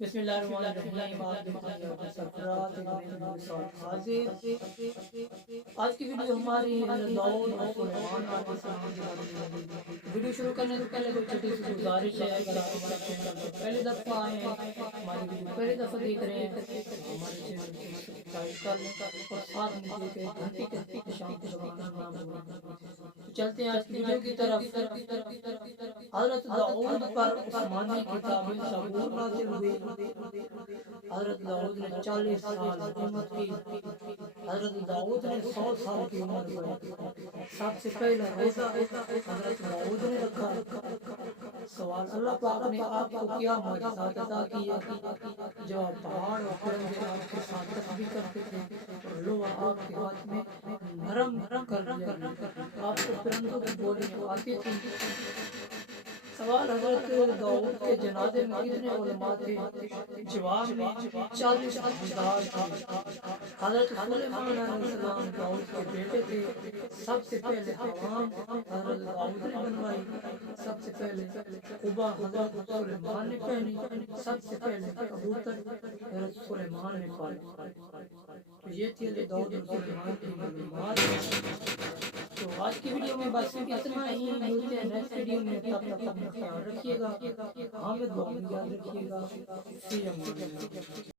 بسم اللہ الرحمن الرحیم۔ آج کے سفرات حاضر۔ آج کی ویڈیو ہماری حضرت داؤد اور سلیمان علیہ السلام کے بارے میں ہے۔ ویڈیو شروع کرنے سے پہلے کوئی چھوٹی سی گزارش ہے کہ آپ ہمارے چینل پر پہلی دفعہ آئے ہیں، ہماری ویڈیو پہلی دفعہ دیکھ رہے ہیں، ہمارے چینل کو سبسکرائب کر لیں اور ساتھ میں کے گھنٹی کے نشان کو دبانا نہ بھولیں۔ تو چلتے ہیں آج کی ویڈیو کی طرف۔ حضرت داؤد پر عثمانی کتاب زبور نازل ہوئی۔ حضرت داؤد نے 40 سال حکومت کی۔ حضرت داؤد نے 100 سال کی عمر پر سب سے پہلا روزہ حضرت داؤد نے رکھا۔ سوال، اللہ پاک نے آپ کو کیا معجزات عطا کیے جو آپ پہاڑ اور پرندے آپ کے ساتھ تسبیح کرتے تھے اور لوہا آپ کے ہاتھ میں نرم کر دیا گیا، آپ کو پرندوں کی بولی آتی تھی؟ سوال، حضرت داؤد کے جنازے میں کتنے علماء تھے؟ جواب میں 40,000 تھے۔ حضرت سلیمان علیہ السلام داؤد کے بیٹے تھے۔ سب سے پہلے حمام حضرت داؤد نے بنوائی۔ سب سے پہلے قبا حضرت سلیمان نے پہنی۔ سب سے پہلے کبوتر حضرت سلیمان نے پالے۔ تو یہ تھی حضرت داؤد اور سلیمان کی معلومات۔ تو آج کی ویڈیو میں بس اتنا ہی، ملتے ہیں نیکسٹ ویڈیو میں، تب تک اپنا خیال رکھیے گا، حامد کو یاد رکھیے گا۔ فی امان اللہ۔